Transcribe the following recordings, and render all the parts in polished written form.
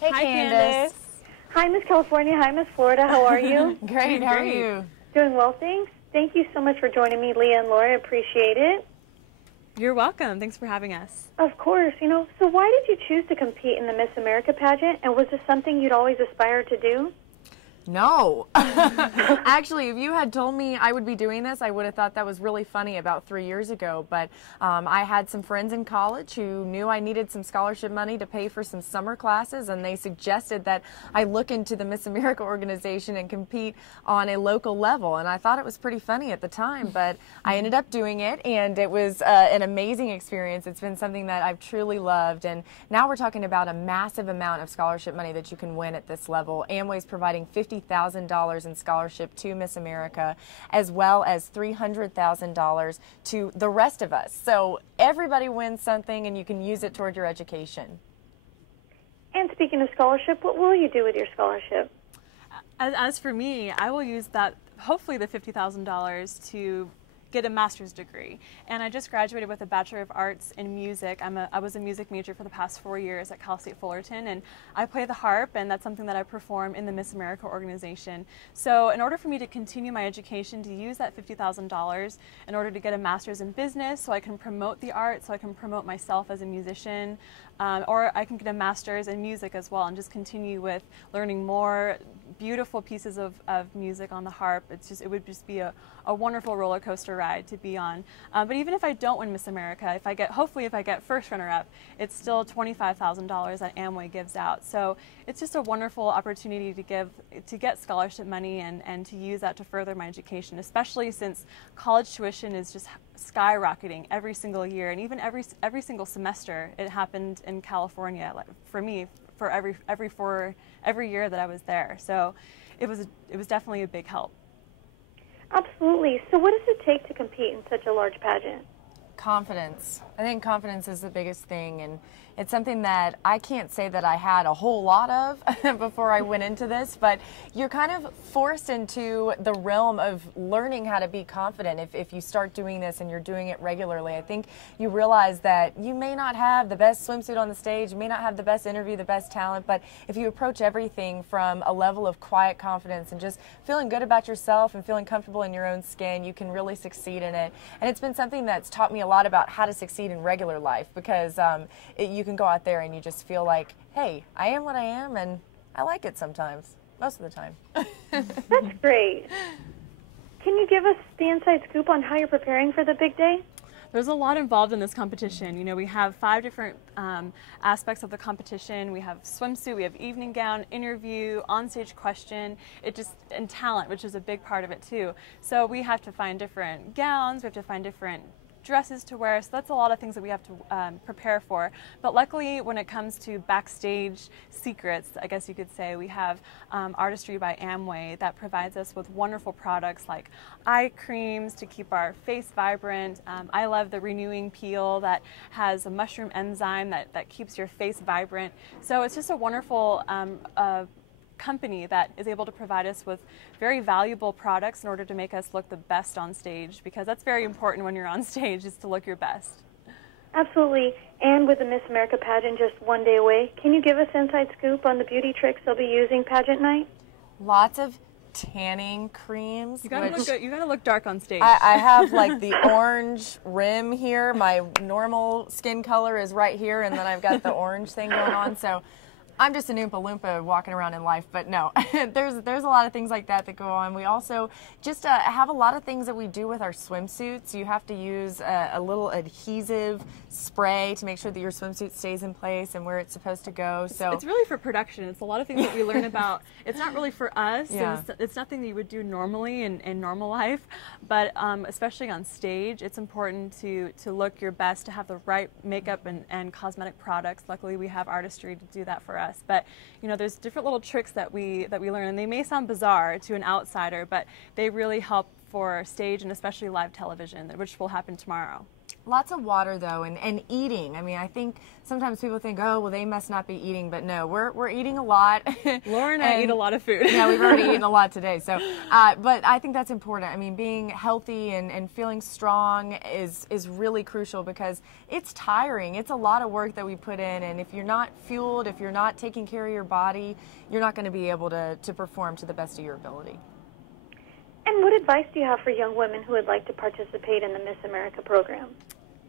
Hey, Hi, Candace. Hi, Miss California. Hi, Miss Florida. How are you? Great. How are you? Doing well, thanks. Thank you so much for joining me, Leah and Laura. I appreciate it. You're welcome. Thanks for having us. Of course. So why did you choose to compete in the Miss America pageant, and was this something you'd always aspired to do? No. Actually, if you had told me I would be doing this, I would have thought that was really funny about 3 years ago. But I had some friends in college who knew I needed some scholarship money to pay for some summer classes, and they suggested that I look into the Miss America organization and compete on a local level. And I thought it was pretty funny at the time, but I ended up doing it, and it was an amazing experience. It's been something that I've truly loved. And now we're talking about a massive amount of scholarship money that you can win at this level. Amway's providing $50,000 in scholarship to Miss America, as well as $300,000 to the rest of us. So everybody wins something, and you can use it toward your education. And speaking of scholarship, what will you do with your scholarship? As for me, I will use that, hopefully the $50,000 to get a master's degree. And I just graduated with a Bachelor of Arts in Music. I was a music major for the past 4 years at Cal State Fullerton, and I play the harp, and that's something that I perform in the Miss America organization. So in order for me to continue my education, to use that $50,000 in order to get a master's in business so I can promote the art, so I can promote myself as a musician, or I can get a master's in music as well and just continue with learning more beautiful pieces of music on the harp. It would just be a wonderful roller coaster ride to be on. But even if I don't win Miss America, hopefully if I get first runner-up, it's still $25,000 that Amway gives out. So it's just a wonderful opportunity to get scholarship money and to use that to further my education, especially since college tuition is just skyrocketing every single year, and even every single semester. It happened in California, like for me, for every year that I was there. So it was definitely a big help. Absolutely. So what does it take to compete in such a large pageant? Confidence. I think confidence is the biggest thing, and it's something that I can't say that I had a whole lot of before I went into this, but you're kind of forced into the realm of learning how to be confident if you start doing this and you're doing it regularly. I think you realize that you may not have the best swimsuit on the stage, you may not have the best interview, the best talent, but if you approach everything from a level of quiet confidence and just feeling good about yourself and feeling comfortable in your own skin, you can really succeed in it. And it's been something that's taught me a lot about how to succeed in regular life, because you can go out there and you just feel like, hey, I am what I am, and I like it sometimes, most of the time. That's great. Can you give us the inside scoop on how you're preparing for the big day? There's a lot involved in this competition. We have 5 different aspects of the competition. We have swimsuit, we have evening gown, interview, onstage question, and talent, which is a big part of it too. So we have to find different gowns, we have to find different dresses to wear, so that's a lot of things that we have to prepare for. But luckily, when it comes to backstage secrets, I guess you could say, we have Artistry by Amway that provides us with wonderful products like eye creams to keep our face vibrant. I love the renewing peel that has a mushroom enzyme that keeps your face vibrant. So it's just a wonderful company that is able to provide us with very valuable products in order to make us look the best on stage, because that's very important when you're on stage, is to look your best. Absolutely. And with the Miss America pageant just one day away, can you give us inside scoop on the beauty tricks they'll be using pageant night? Lots of tanning creams. You gotta look good. You gotta look dark on stage. I have like the orange rim here. My normal skin color is right here, and then I've got the orange thing going on. So I'm just an Oompa Loompa walking around in life, but no, there's a lot of things like that go on. We also just have a lot of things that we do with our swimsuits. You have to use a little adhesive spray to make sure that your swimsuit stays in place and where it's supposed to go. So it's really for production. It's a lot of things that we learn about. It's not really for us. Yeah. It's nothing that you would do normally in normal life, but especially on stage, it's important to look your best, to have the right makeup and cosmetic products. Luckily, we have Artistry to do that for us. But there's different little tricks that we learn, and they may sound bizarre to an outsider, but they really help for stage and especially live television, which will happen tomorrow. Lots of water though, and eating. I mean, I think sometimes people think, oh, well, they must not be eating, but no, we're eating a lot. Laura and I eat a lot of food. Yeah, we've already eaten a lot today. So, but I think that's important. I mean, being healthy and feeling strong is really crucial because it's tiring. It's a lot of work that we put in, and if you're not fueled, if you're not taking care of your body, you're not going to be able to perform to the best of your ability. And what advice do you have for young women who would like to participate in the Miss America program?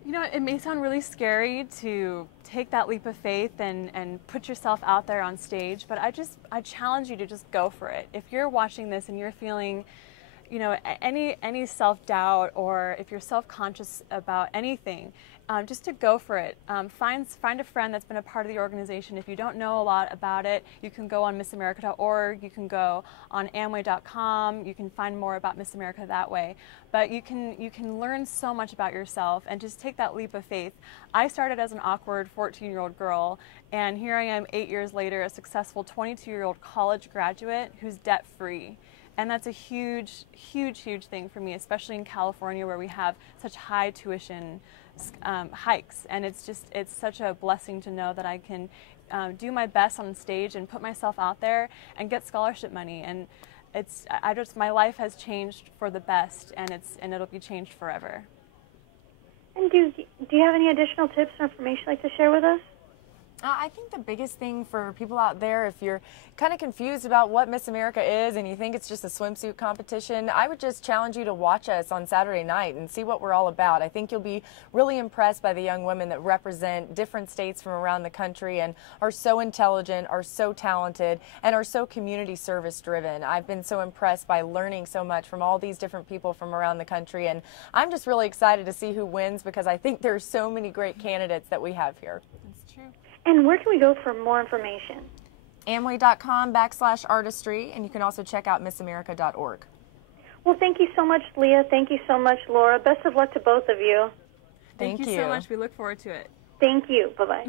You know, it may sound really scary to take that leap of faith and put yourself out there on stage, but I challenge you to just go for it. If you're watching this and you're feeling, you know, any self-doubt, or if you're self-conscious about anything, just to go for it. Find a friend that's been a part of the organization. If you don't know a lot about it, you can go on missamerica.org, you can go on Amway.com, you can find more about Miss America that way. But you can learn so much about yourself and just take that leap of faith. I started as an awkward 14-year-old girl, and here I am 8 years later, a successful 22-year-old college graduate who's debt-free. And that's a huge, huge, huge thing for me, especially in California where we have such high tuition hikes. And it's such a blessing to know that I can do my best on stage and put myself out there and get scholarship money. And my life has changed for the best, and it'll be changed forever. And do you have any additional tips or information you'd like to share with us? I think the biggest thing for people out there, if you're kind of confused about what Miss America is and you think it's just a swimsuit competition, I would just challenge you to watch us on Saturday night and see what we're all about. I think you'll be really impressed by the young women that represent different states from around the country and are so intelligent, are so talented, and are so community service driven. I've been so impressed by learning so much from all these different people from around the country, and I'm just really excited to see who wins because I think there's so many great candidates that we have here. That's true. And where can we go for more information? Amway.com/artistry, and you can also check out missamerica.org. Well, thank you so much, Leah. Thank you so much, Laura. Best of luck to both of you. Thank you so much. We look forward to it. Thank you. Bye-bye.